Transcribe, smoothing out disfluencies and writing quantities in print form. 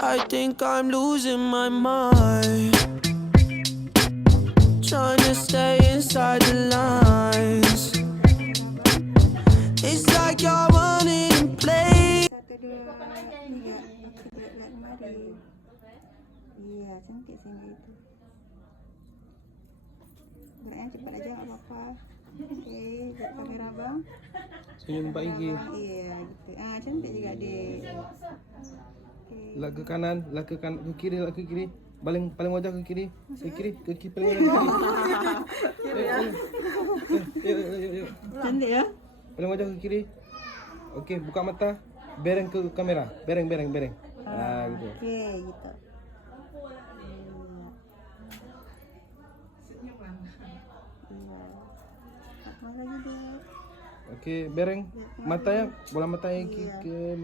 I think I'm losing my mind, trying to stay inside the lines. It's like you're running play. 1, 2, 3. Oke, lihat kemari. Iya, cantik sini itu. Geraknya cepat aja, nggak apa-apa. Oke, lihat kamera bang. Senyum Pak Igi. Iya, gitu. Cantik juga deh. Oke. Lah ke kanan, lah ke kiri, lah ke kiri. Paling wajah ke kiri, ke kiri paling wajah ke kiri. Yuk. Cantik ya? Paling wajah ke kiri. Oke, buka mata. Bereng ke kamera. Bereng. Gitu. Oke, gitu. Iya. Apa lagi deh? Oke, bereng. Matanya, bola matanya Iya. ke